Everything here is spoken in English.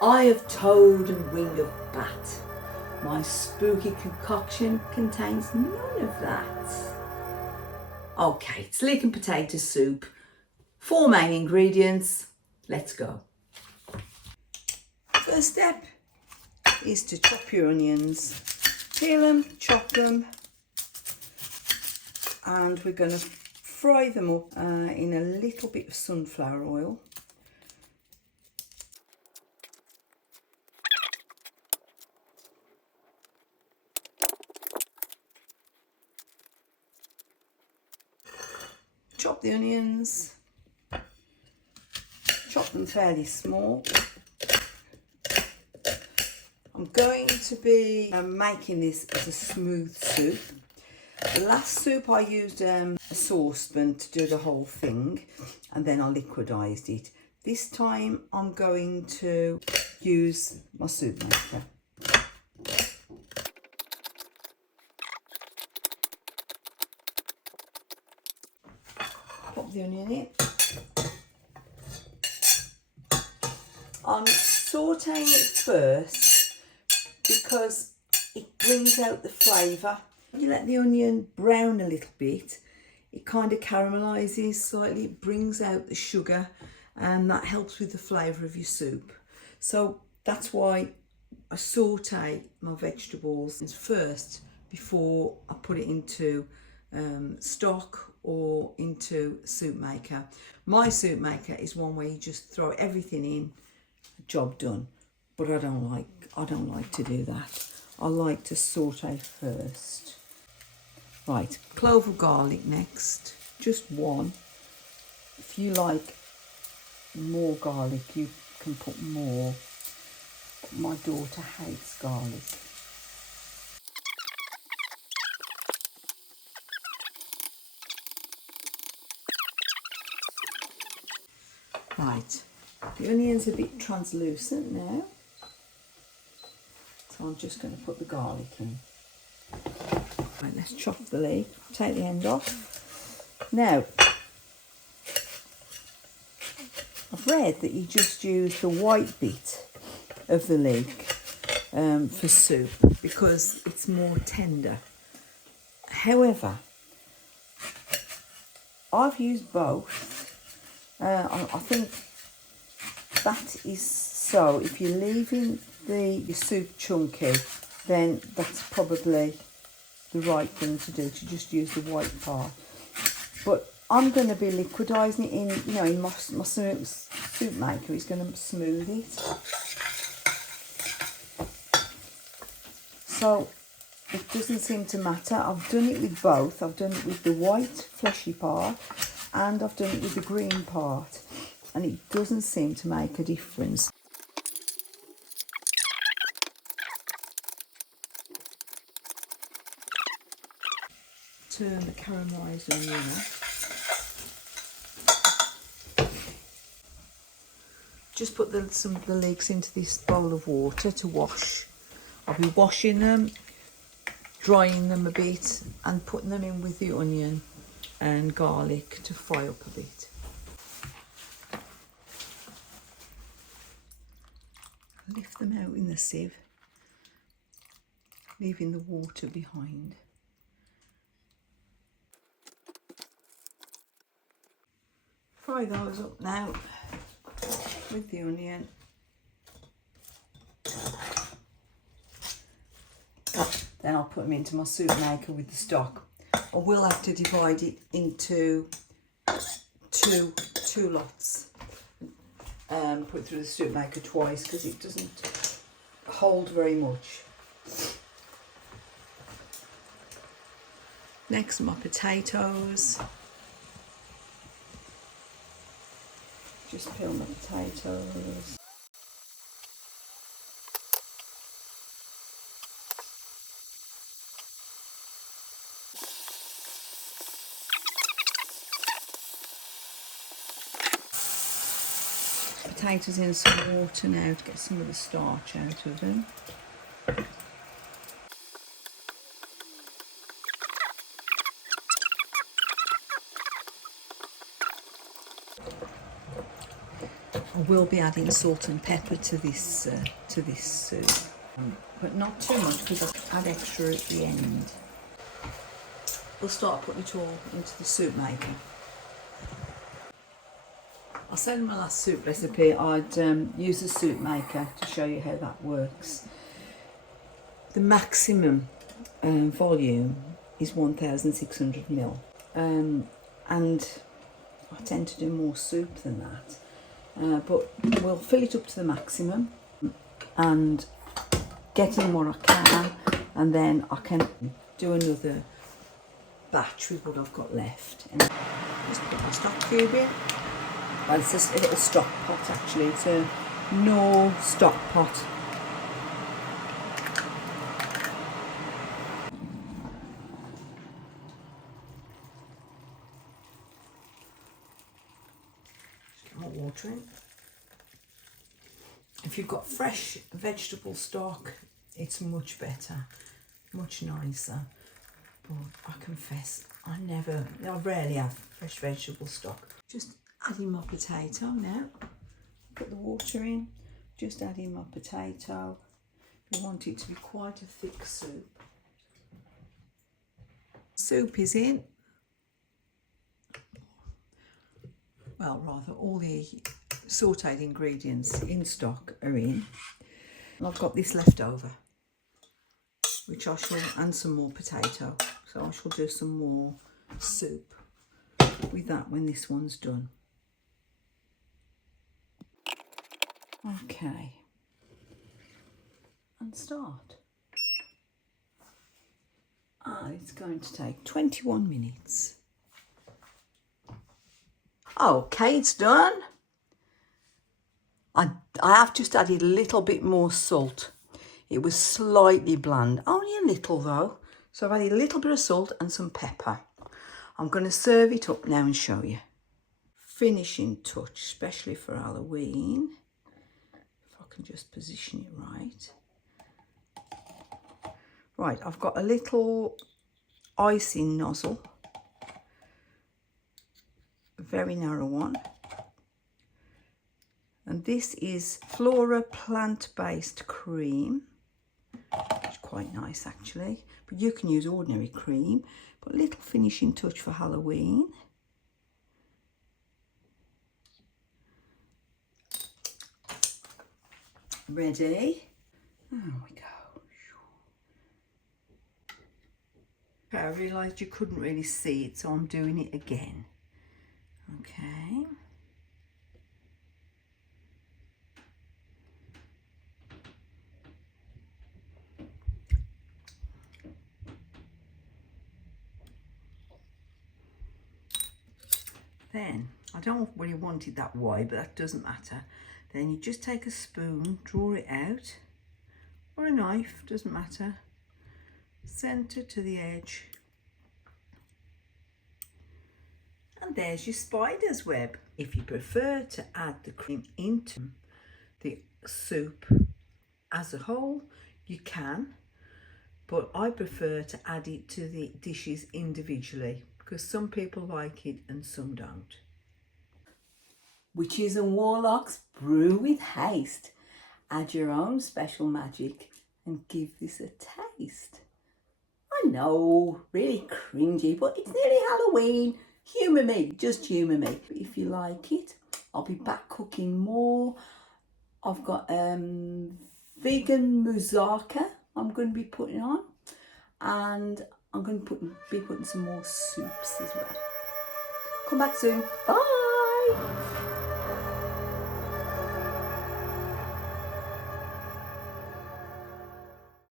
Eye of toad and wing of bat. My spooky concoction contains none of that. Okay, it's leek and potato soup. 4 main ingredients. Let's go. First step is to chop your onions. Peel them, chop them, and we're going to fry them up in a little bit of sunflower oil. Chop the onions, chop them fairly small. I'm going to be making this as a smooth soup. The last soup I used a saucepan to do the whole thing, and then I liquidised it. This time I'm going to use my soup maker. Pop the onion in. I'm sauteing it first because it brings out the flavour. You let the onion brown a little bit, it kind of caramelises slightly, it brings out the sugar, and that helps with the flavour of your soup. So that's why I saute my vegetables first before I put it into stock or into soup maker. My soup maker is one where you just throw everything in, job done. But I don't like to do that. I like to saute first. Right, clove of garlic next, just one. If you like more garlic, you can put more. But my daughter hates garlic. Right, the onion's a bit translucent now, so I'm just going to put the garlic in. Right, let's chop the leek, take the end off. Now, I've read that you just use the white bit of the leek for soup because it's more tender. However, I've used both. I think that is so. If you're leaving your soup chunky, then that's probably the right thing to do, to just use the white part. But I'm going to be liquidising it in my soup maker. It's going to smooth it. So it doesn't seem to matter. I've done it with both. I've done it with the white fleshy part and I've done it with the green part. And it doesn't seem to make a difference. Turn the caramelised onion off. Just put some of the leeks into this bowl of water to wash. I'll be washing them, drying them a bit and putting them in with the onion and garlic to fry up a bit. Lift them out in the sieve, leaving the water behind. Fry those up now with the onion. Then I'll put them into my soup maker with the stock. I will have to divide it into two lots. Put it through the soup maker twice because it doesn't hold very much. Next, my potatoes. Just peel my potatoes. Potatoes in some water now to get some of the starch out of them. I will be adding salt and pepper to this soup, but not too much because I'll add extra at the end. We'll start putting it all into the soup maker. I said in my last soup recipe I'd use a soup maker to show you how that works. The maximum volume is 1,600 ml, and I tend to do more soup than that, but we'll fill it up to the maximum and get in what I can, and then I can do another batch with what I've got left. And just put my stock cube in. Well, it's just a little stock pot actually, it's a no stock pot. Just more water in. If you've got fresh vegetable stock, it's much better, much nicer. But I confess, I rarely have fresh vegetable stock. Just adding my potato now. Put the water in, just adding my potato. You want it to be quite a thick soup. Soup is in. Well, rather, all the sautéed ingredients in stock are in. And I've got this left over, which I shall, and some more potato. So I shall do some more soup with that when this one's done. Okay, and start. It's going to take 21 minutes. Okay, it's done. I have just added a little bit more salt. It was slightly bland, only a little though. So I've added a little bit of salt and some pepper. I'm going to serve it up now and show you. Finishing touch, especially for Halloween. If I can just position it right. Right, I've got a little icing nozzle. A very narrow one. And this is Flora plant-based cream. It's quite nice actually, but you can use ordinary cream. But a little finishing touch for Halloween. Ready? There we go. Okay, I realised you couldn't really see it, so I'm doing it again. Okay. Then, I don't really want it that wide, but that doesn't matter. Then you just take a spoon, draw it out, or a knife, doesn't matter. Centre to the edge. And there's your spider's web. If you prefer to add the cream into the soup as a whole, you can. But I prefer to add it to the dishes individually because some people like it and some don't. Witches and warlocks, brew with haste. Add your own special magic and give this a taste. I know, really cringy, but it's nearly Halloween. Humour me, just humour me. If you like it, I'll be back cooking more. I've got vegan moussaka I'm going to be putting on, and I'm going to be putting some more soups as well. Come back soon. Bye.